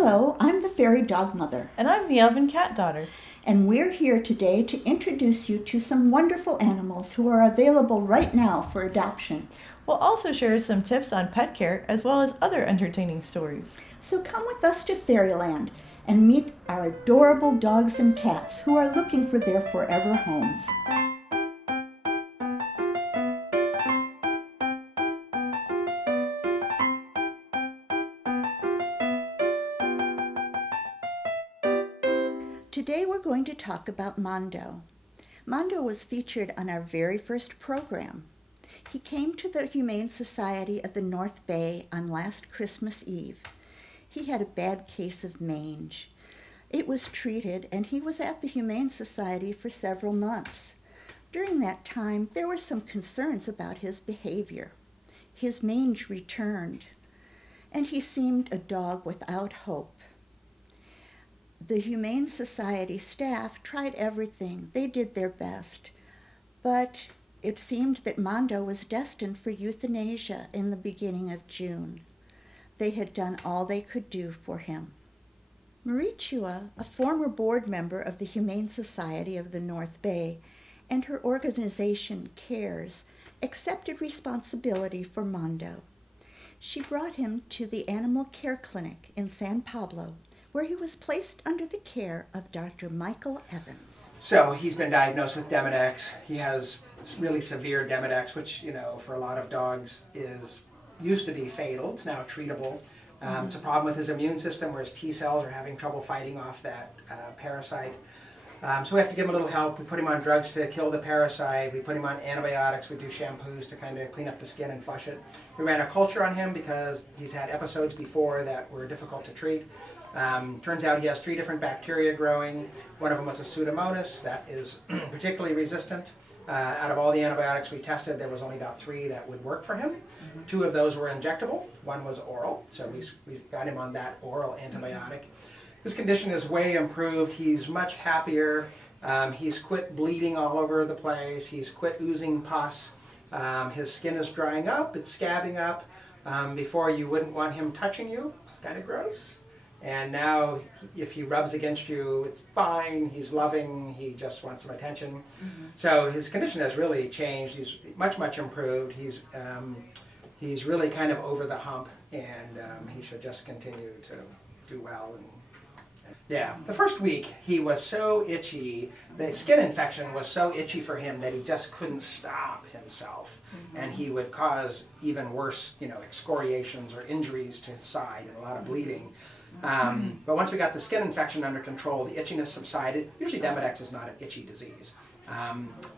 Hello, I'm the Faerie Dogmother. And I'm the Elven Cat Daughter. And we're here today to introduce you to some wonderful animals who are available right now for adoption. We'll also share some tips on pet care as well as other entertaining stories. So come with us to Fairyland and meet our adorable dogs and cats who are looking for their forever homes. Today we're going to talk about Mondo. Mondo was featured on our very first program. He came to the Humane Society of the North Bay on last Christmas Eve. He had a bad case of mange. It was treated, and he was at the Humane Society for several months. During that time, there were some concerns about his behavior. His mange returned, and he seemed a dog without hope. The Humane Society staff tried everything. They did their best. But it seemed that Mondo was destined for euthanasia in the beginning of June. They had done all they could do for him. Chua, a former board member of the Humane Society of the North Bay, and her organization CARES, accepted responsibility for Mondo. She brought him to the Animal Care Clinic in San Pablo, where he was placed under the care of Dr. Michael Evans. So he's been diagnosed with Demodex. He has really severe Demodex, which, for a lot of dogs used to be fatal. It's now treatable. It's a problem with his immune system where his T cells are having trouble fighting off that parasite. So we have to give him a little help. We put him on drugs to kill the parasite. We put him on antibiotics. We do shampoos to kind of clean up the skin and flush it. We ran a culture on him because he's had episodes before that were difficult to treat. Turns out he has 3 different bacteria growing. One of them was a Pseudomonas that is particularly resistant. Out of all the antibiotics we tested, there was only about 3 that would work for him. 2 of those were injectable. 1 was oral, so we got him on that oral antibiotic. His condition is way improved. He's much happier. He's quit bleeding all over the place. He's quit oozing pus. His skin is drying up. It's scabbing up. Before, you wouldn't want him touching you. It's kind of gross. And now, if he rubs against you, it's fine. He's loving. He just wants some attention. So his condition has really changed. He's much improved. He's really kind of over the hump, and he should just continue to do well. Yeah, the first week he was so itchy. The skin infection was so itchy for him that he just couldn't stop himself, and he would cause even worse, excoriations or injuries to his side and a lot of bleeding. But once we got the skin infection under control, the itchiness subsided. Usually Demodex is not an itchy disease.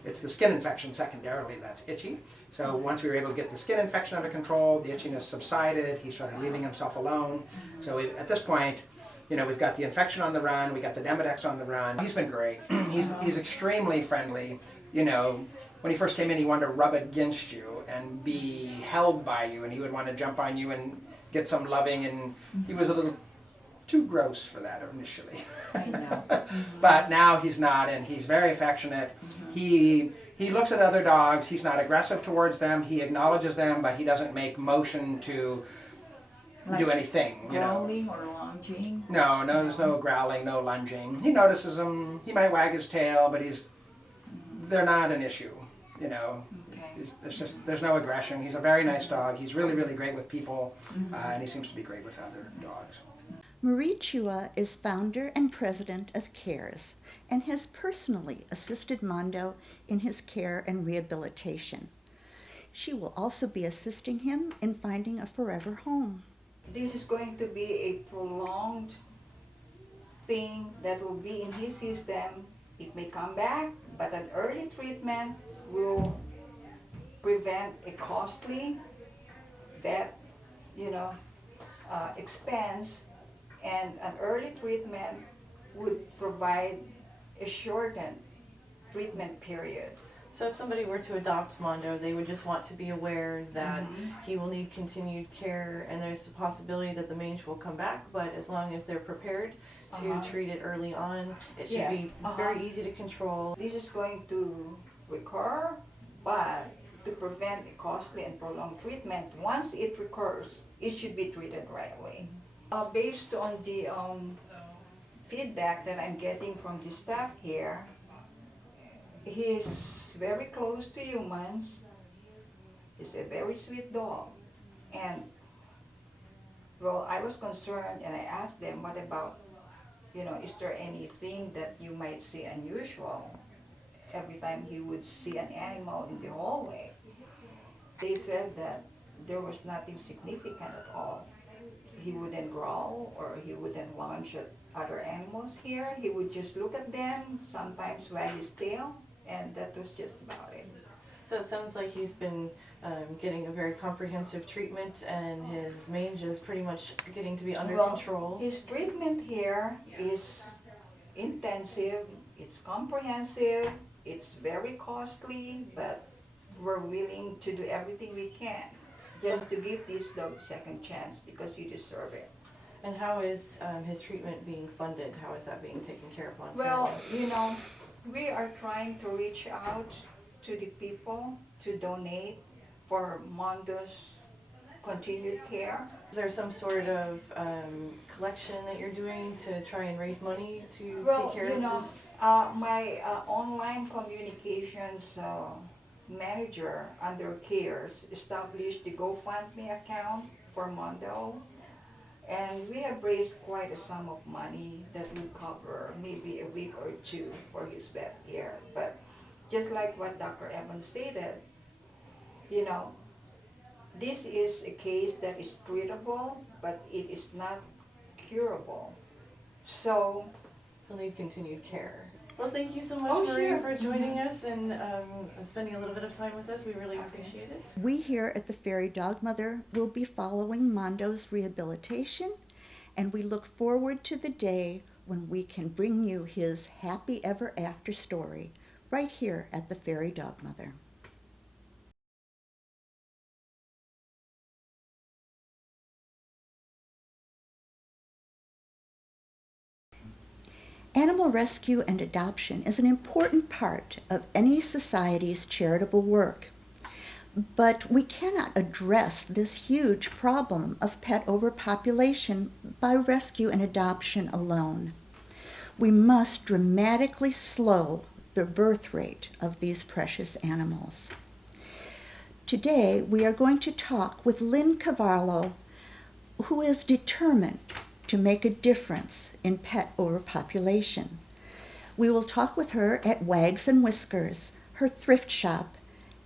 It's the skin infection secondarily that's itchy. So once we were able to get the skin infection under control, the itchiness subsided. He started leaving himself alone. So at this point, we've got the infection on the run. We got the Demodex on the run. He's been great. He's extremely friendly. When he first came in, he wanted to rub against you and be held by you, and he would want to jump on you and get some loving, and he was a little too gross for that initially. I know. But now he's not, and he's very affectionate. He looks at other dogs. He's not aggressive towards them. He acknowledges them, but he doesn't make motion to do anything. Growling or lunging? No, there's no growling, no lunging. He notices them. He might wag his tail, but they're not an issue. Okay. There's no aggression. He's a very nice dog. He's really great with people, and he seems to be great with other dogs. Chua is founder and president of CARES and has personally assisted Mondo in his care and rehabilitation. She will also be assisting him in finding a forever home. This is going to be a prolonged thing that will be in his system. It may come back, but an early treatment will prevent a costly expense, and an early treatment would provide a shortened treatment period. So if somebody were to adopt Mondo, they would just want to be aware that he will need continued care, and there's a possibility that the mange will come back, but as long as they're prepared to treat it early on, it should be very easy to control. This is going to recur, but to prevent a costly and prolonged treatment, once it recurs, it should be treated right away. Based on the feedback that I'm getting from the staff here, he's very close to humans. He's a very sweet dog. And, well, I was concerned and I asked them, what about, is there anything that you might see unusual every time he would see an animal in the hallway? They said that there was nothing significant at all. He wouldn't growl or he wouldn't lunge at other animals here. He would just look at them, sometimes wag his tail, and that was just about it. So it sounds like he's been getting a very comprehensive treatment, and his mange is pretty much getting to be under control. His treatment here is intensive, it's comprehensive, it's very costly, but we're willing to do everything we can just to give this dog a second chance because you deserve it. And how is his treatment being funded? How is that being taken care of monetarily? Well, we are trying to reach out to the people to donate for Mondo's continued care. Is there some sort of collection that you're doing to try and raise money to take care of this? My online communications manager under CARES established the GoFundMe account for Mondo, and we have raised quite a sum of money that will cover maybe a week or two for his vet care. But just like what Dr. Evans stated, this is a case that is treatable, but it is not curable. So He'll need continued care. Well, thank you so much, Oh, Maria, sure. for joining us and spending a little bit of time with us. We really appreciate it. We here at the Faerie Dogmother will be following Mondo's rehabilitation, and we look forward to the day when we can bring you his happy ever after story right here at the Faerie Dogmother. Animal rescue and adoption is an important part of any society's charitable work. But we cannot address this huge problem of pet overpopulation by rescue and adoption alone. We must dramatically slow the birth rate of these precious animals. Today, we are going to talk with Lynn Carvaho, who is determined to make a difference in pet overpopulation. We will talk with her at Wags and Whiskers, her thrift shop,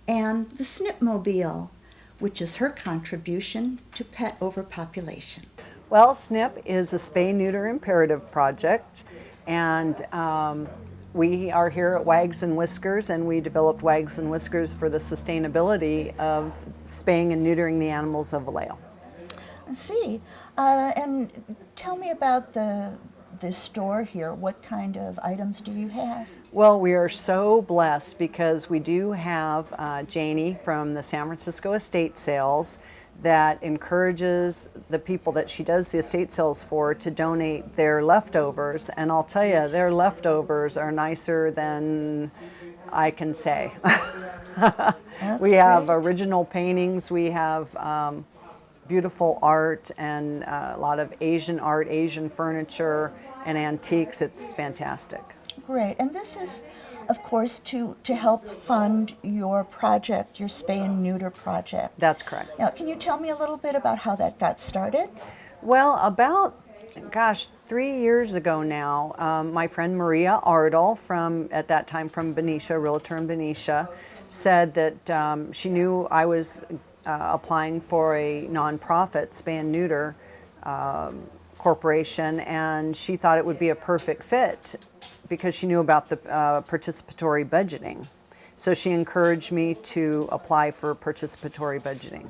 and the Snipmobile, which is her contribution to pet overpopulation. Well, SNP is a spay-neuter imperative project, and we are here at Wags and Whiskers, and we developed Wags and Whiskers for the sustainability of spaying and neutering the animals of Vallejo. I see. And tell me about the store here. What kind of items do you have? Well, we are so blessed because we do have Janie from the San Francisco estate sales that encourages the people that she does the estate sales for to donate their leftovers. And I'll tell you, their leftovers are nicer than I can say. We have original paintings, we have beautiful art, and a lot of Asian art, Asian furniture, and antiques. It's fantastic. Great. And this is, of course, to help fund your project, your spay and neuter project. That's correct. Now, can you tell me a little bit about how that got started? Well, about, 3 years ago now, my friend Maria Ardal, at that time from Benicia, realtor in Benicia, said that she knew I was applying for a nonprofit spay and neuter corporation, and she thought it would be a perfect fit because she knew about the participatory budgeting. So she encouraged me to apply for participatory budgeting.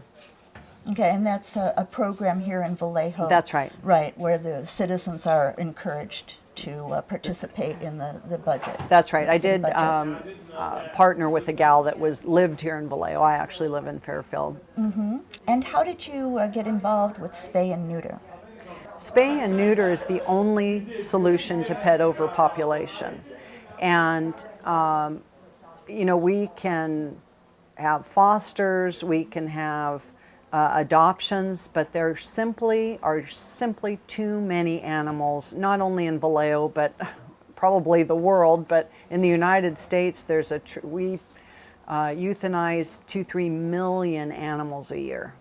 Okay, and that's a program here in Vallejo. That's right. Right, where the citizens are encouraged to participate in the budget. That's right. I did partner with a gal that lived here in Vallejo. I actually live in Fairfield. Mm-hmm. And how did you get involved with spay and neuter? Spay and neuter is the only solution to pet overpopulation. And, we can have fosters, we can have adoptions, but there are simply too many animals, not only in Vallejo, but probably the world, but in the United States, we euthanize 2-3 million animals a year.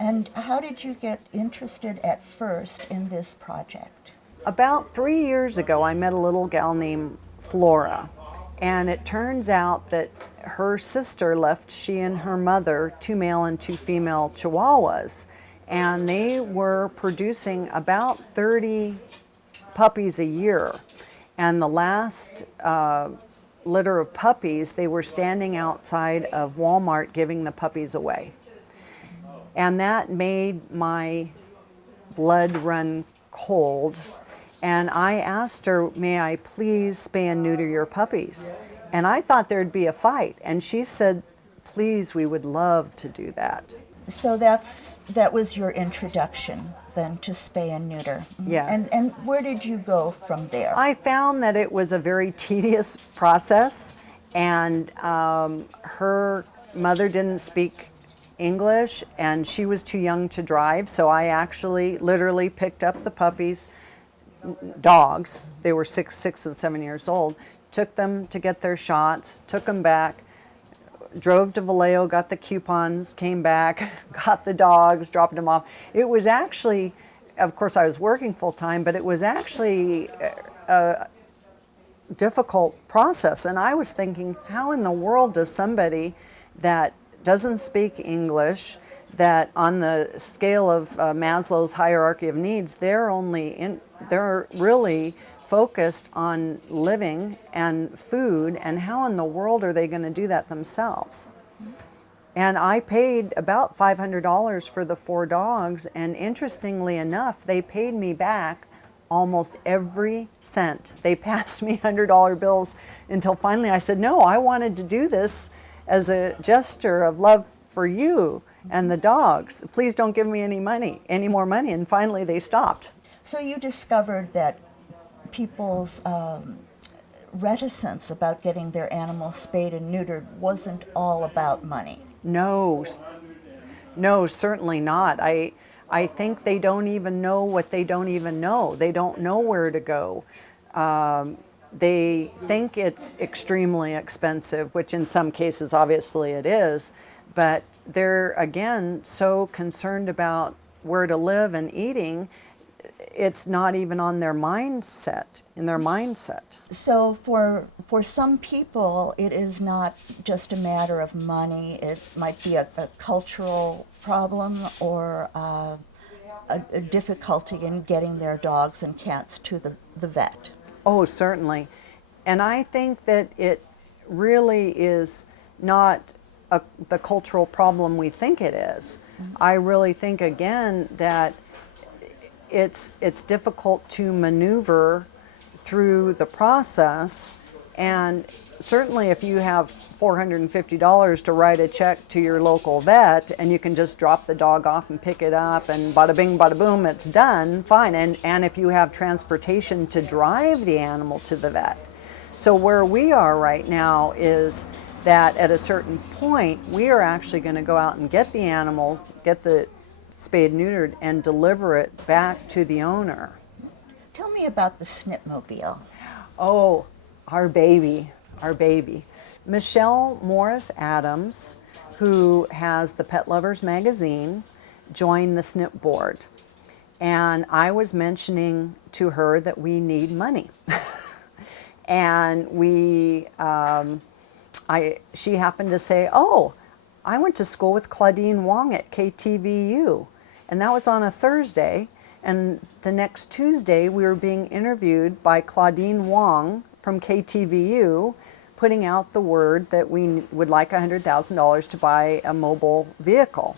And how did you get interested at first in this project? About 3 years ago, I met a little gal named Flora, and it turns out that her sister left she and her mother 2 male and 2 female Chihuahuas, and they were producing about 30 puppies a year. And the last litter of puppies, they were standing outside of Walmart giving the puppies away. And that made my blood run cold. And I asked her, may I please spay and neuter your puppies? And I thought there'd be a fight. And she said, please, we would love to do that. So that was your introduction then to spay and neuter. Yes. And where did you go from there? I found that it was a very tedious process, and her mother didn't speak English, and she was too young to drive, so I actually literally picked up the puppies, dogs, they were 6 and 7 years old, took them to get their shots, took them back, drove to Vallejo, got the coupons, came back, got the dogs, dropped them off. It was actually, of course I was working full time, but it was actually a difficult process. And I was thinking, how in the world does somebody that doesn't speak English, that on the scale of Maslow's hierarchy of needs, they're really focused on living and food, and how in the world are they going to do that themselves? And I paid about $500 for the 4 dogs, and interestingly enough, they paid me back almost every cent. They passed me $100 bills until finally I said, no, I wanted to do this as a gesture of love for you and the dogs. Please don't give me any more money. And finally they stopped. So you discovered that people's reticence about getting their animals spayed and neutered wasn't all about money. No, certainly not. I think they don't even know what they don't even know. They don't know where to go. They think it's extremely expensive, which in some cases obviously it is, but they're again so concerned about where to live and eating, it's not even on their mindset, So for some people, it is not just a matter of money. It might be a cultural problem or a difficulty in getting their dogs and cats to the vet. Oh, certainly. And I think that it really is not the cultural problem we think it is. Mm-hmm. I really think, again, that it's difficult to maneuver through the process, and certainly if you have $450 to write a check to your local vet and you can just drop the dog off and pick it up and bada bing bada boom, it's done, fine. And if you have transportation to drive the animal to the vet. So where we are right now is that at a certain point we are actually going to go out and get the animal, get the spayed neutered, and deliver it back to the owner. Tell me about the Snipmobile. Oh, our baby. Michelle Morris Adams, who has the Pet Lovers magazine, joined the Snip board. And I was mentioning to her that we need money. And she happened to say, oh, I went to school with Claudine Wong at KTVU. And that was on a Thursday. And the next Tuesday, we were being interviewed by Claudine Wong from KTVU, putting out the word that we would like $100,000 to buy a mobile vehicle.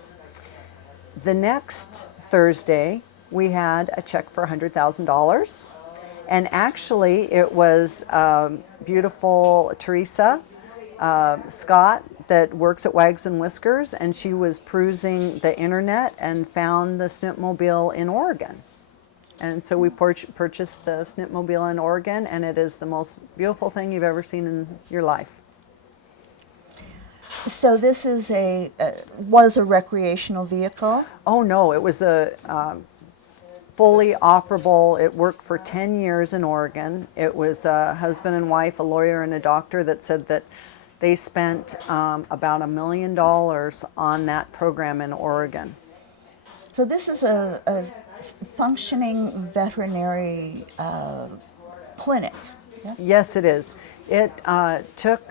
The next Thursday, we had a check for $100,000. And actually, it was beautiful Teresa Scott that works at Wags and Whiskers, and she was perusing the internet and found the Snipmobile in Oregon. And so we purchased the Snipmobile in Oregon, and it is the most beautiful thing you've ever seen in your life. So this is was a recreational vehicle? Oh no, it was a fully operable. It worked for 10 years in Oregon. It was a husband and wife, a lawyer and a doctor, that said that they spent about $1 million on that program in Oregon. So this is a functioning veterinary clinic. Yes? Yes, it is. It took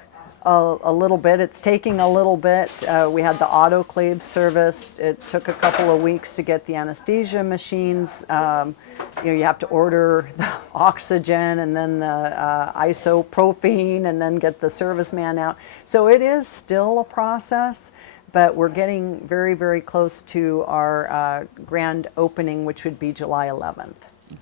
a little bit. It's taking a little bit. We had the autoclave serviced. It took a couple of weeks to get the anesthesia machines. You have to order the oxygen and then the isoprofene and then get the serviceman out. So it is still a process, but we're getting very, very close to our grand opening, which would be July 11th.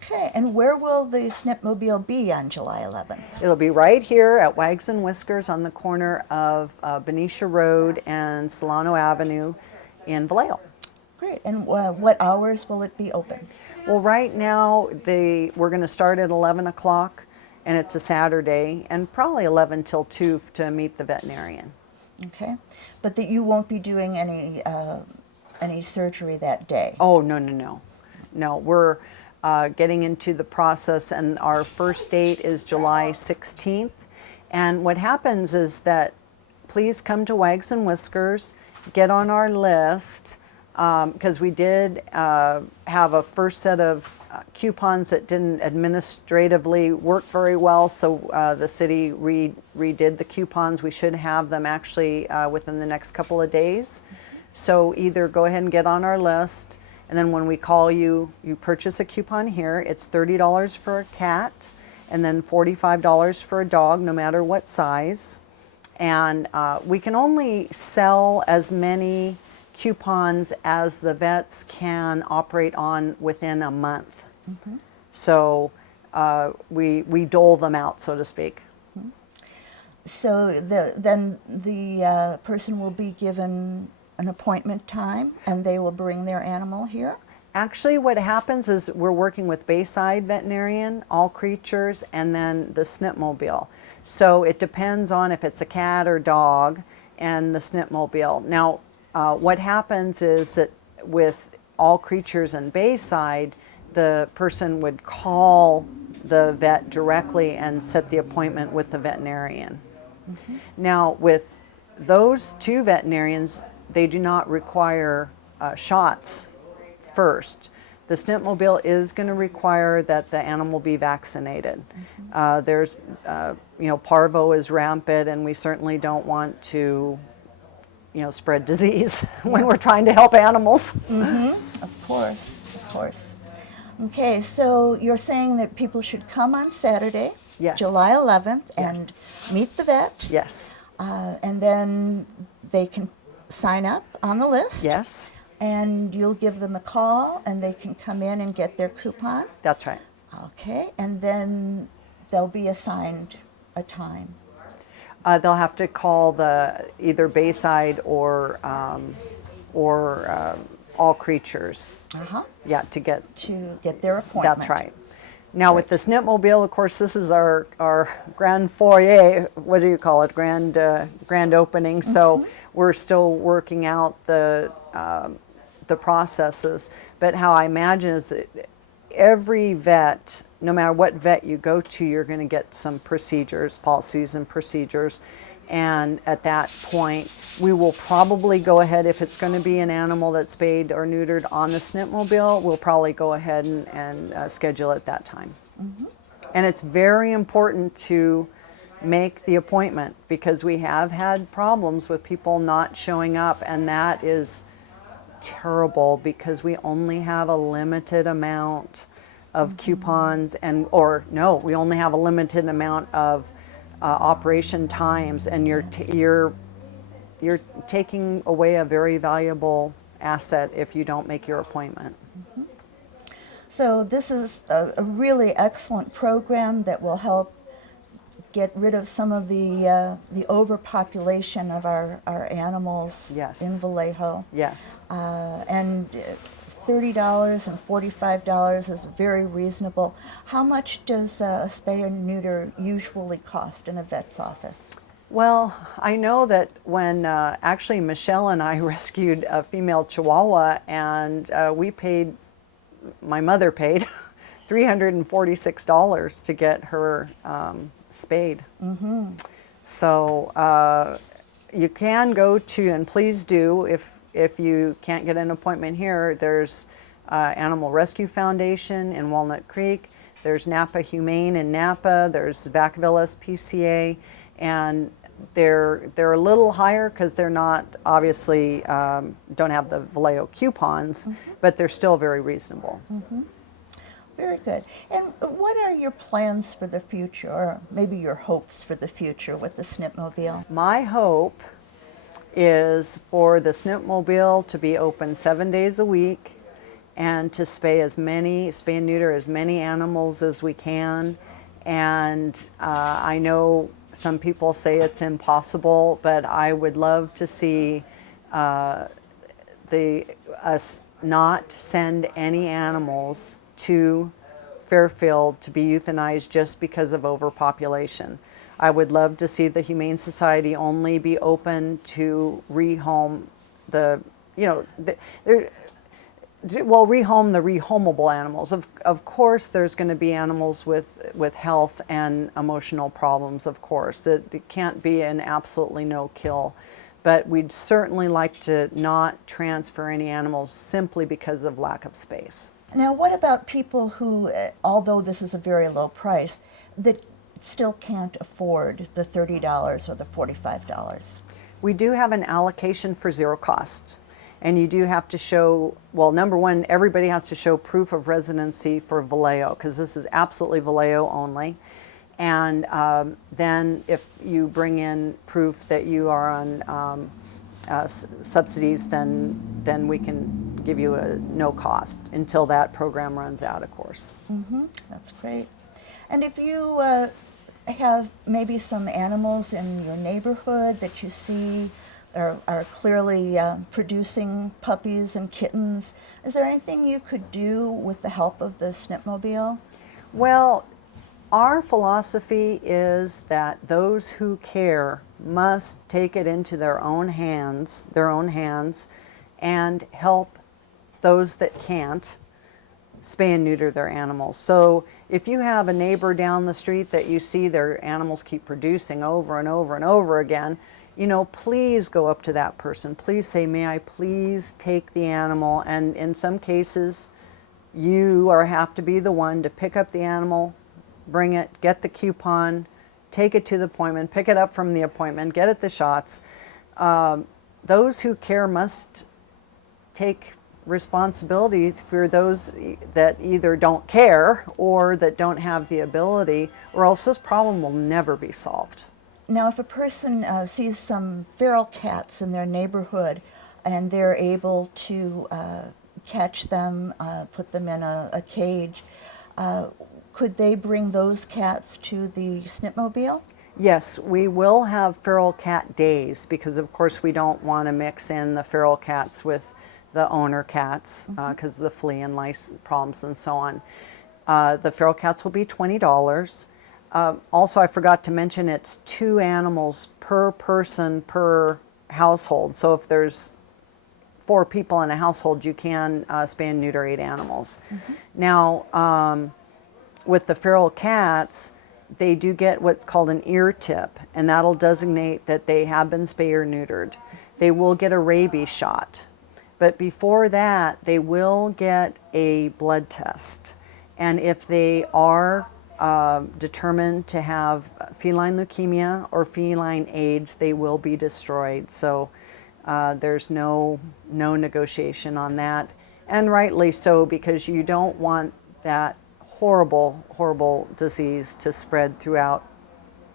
Okay, and where will the Snipmobile be on July 11th? It'll be right here at Wags and Whiskers on the corner of Benicia Road and Solano Avenue in Vallejo. Great, and what hours will it be open? Well, right now we're going to start at 11 o'clock, and it's a Saturday, and probably 11 till 2 to meet the veterinarian. Okay, but that you won't be doing any surgery that day? Oh, no, no, no. No, we're getting into the process, and our first date is July 16th. And what happens is that please come to Wags and Whiskers, get on our list, because we did have a first set of coupons that didn't administratively work very well, so the city redid the coupons. We should have them actually within the next couple of days. So either go ahead and get on our list, and then when we call you, you purchase a coupon here. It's $30 for a cat, and then $45 for a dog, no matter what size. And we can only sell as many coupons as the vets can operate on within a month. Mm-hmm. So we dole them out, so to speak. So then the person will be given an appointment time, and they will bring their animal here? Actually, what happens is we're working with Bayside Veterinarian, All Creatures, and then the Snipmobile. So it depends on if it's a cat or dog and the Snipmobile. Now, what happens is that with All Creatures and Bayside, the person would call the vet directly and set the appointment with the veterinarian. Mm-hmm. Now, with those two veterinarians, they do not require shots first. The Snipmobile is going to require that the animal be vaccinated. Mm-hmm. There's, parvo is rampant, and we certainly don't want to, spread disease when we're trying to help animals. Mm-hmm. Of course. Okay, so you're saying that people should come on Saturday, yes, July 11th, yes, and meet the vet. Yes. And then they can sign up on the list. Yes. And you'll give them a call, and they can come in and get their coupon. That's right. Okay, and then they'll be assigned a time. They'll have to call either Bayside or All Creatures. Uh-huh. Yeah, to get their appointment. That's right. Now with the Snipmobile, of course, this is our grand foyer. What do you call it? Grand opening. Mm-hmm. So we're still working out the processes. But how I imagine is that every vet, no matter what vet you go to, you're going to get some procedures, policies and procedures. And at that point, we will probably go ahead, if it's going to be an animal that's spayed or neutered on the Snipmobile, we'll probably go ahead and schedule it that time. Mm-hmm. And it's very important to make the appointment, because we have had problems with people not showing up, and that is terrible because we only have a limited amount of mm-hmm. coupons, we only have a limited amount of operation times, and you're taking away a very valuable asset if you don't make your appointment. Mm-hmm. So this is a really excellent program that will help get rid of some of the overpopulation of our animals. Yes. In Vallejo. Yes. And $30 and $45 is very reasonable. How much does a spay and neuter usually cost in a vet's office? Well, I know that when actually Michelle and I rescued a female Chihuahua, and my mother paid $346 to get her spayed. So you can go to, and please do, if you can't get an appointment here, there's Animal Rescue Foundation in Walnut Creek, there's Napa Humane in Napa, there's Vacaville SPCA, and they're a little higher because they're not, obviously, don't have the Vallejo coupons, but they're still very reasonable. Very good. And what are your plans for the future, or maybe your hopes for the future with the Snipmobile? My hope is for the Snipmobile to be open 7 days a week and to spay and neuter as many animals as we can. And I know some people say it's impossible, but I would love to see us not send any animals to Fairfield to be euthanized just because of overpopulation. I would love to see the Humane Society only be open to rehome rehome the rehomable animals. Of course, there's going to be animals with health and emotional problems, of course. It can't be an absolutely no kill. But we'd certainly like to not transfer any animals simply because of lack of space. Now, what about people who, although this is a very low price, that still can't afford the $30 or the $45? We do have an allocation for zero cost. And you do have to show, well, number one, everybody has to show proof of residency for Vallejo, because this is absolutely Vallejo only. And then if you bring in proof that you are on subsidies, then we can give you a no cost until that program runs out, of course. That's great. And if you have maybe some animals in your neighborhood that you see are clearly producing puppies and kittens, is there anything you could do with the help of the Snipmobile? Well, our philosophy is that those who care must take it into their own hands, and help those that can't spay and neuter their animals. So if you have a neighbor down the street that you see their animals keep producing over and over and over again, please go up to that person. Please say, may I please take the animal? And in some cases, you have to be the one to pick up the animal, bring it, get the coupon, take it to the appointment, pick it up from the appointment, get it the shots. Those who care must take responsibility for those that either don't care or that don't have the ability, or else this problem will never be solved. Now, if a person sees some feral cats in their neighborhood and they're able to catch them, put them in a cage, could they bring those cats to the Snipmobile? Yes, we will have feral cat days because, of course, we don't want to mix in the feral cats with the owner cats because of the flea and lice problems and so on. The feral cats will be $20. Also, I forgot to mention it's 2 animals per person per household. So if there's 4 people in a household, you can spay and neuter 8 animals. Now, with the feral cats, they do get what's called an ear tip, and that'll designate that they have been spayed or neutered. They will get a rabies shot. But before that, they will get a blood test. And if they are determined to have feline leukemia or feline AIDS, they will be destroyed. So there's no negotiation on that. And rightly so, because you don't want that horrible, horrible disease to spread throughout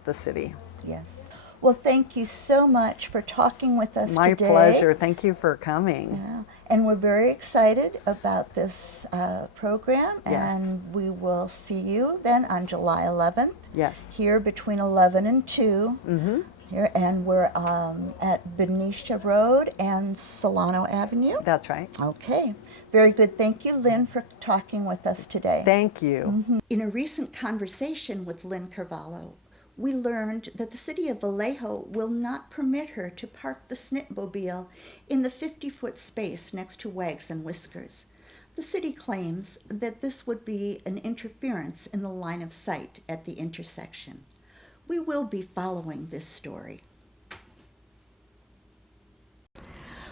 the city. Yes. Well, thank you so much for talking with us My today. My pleasure. Thank you for coming. Yeah. And we're very excited about this program. Yes. And we will see you then on July 11th. Yes. Here between 11 and 2. Here, and we're at Benicia Road and Solano Avenue. That's right. Okay. Very good. Thank you, Lynn, for talking with us today. Thank you. In a recent conversation with Lynn Carvaho, we learned that the city of Vallejo will not permit her to park the Snitmobile in the 50-foot space next to Wags and Whiskers. The city claims that this would be an interference in the line of sight at the intersection. We will be following this story.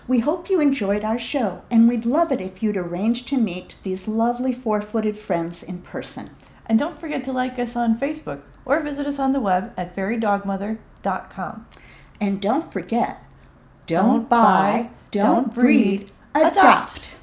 We hope you enjoyed our show, and we'd love it if you'd arrange to meet these lovely four-footed friends in person. And don't forget to like us on Facebook or visit us on the web at faeriedogmother.com. And don't forget, don't buy, don't breed, adopt.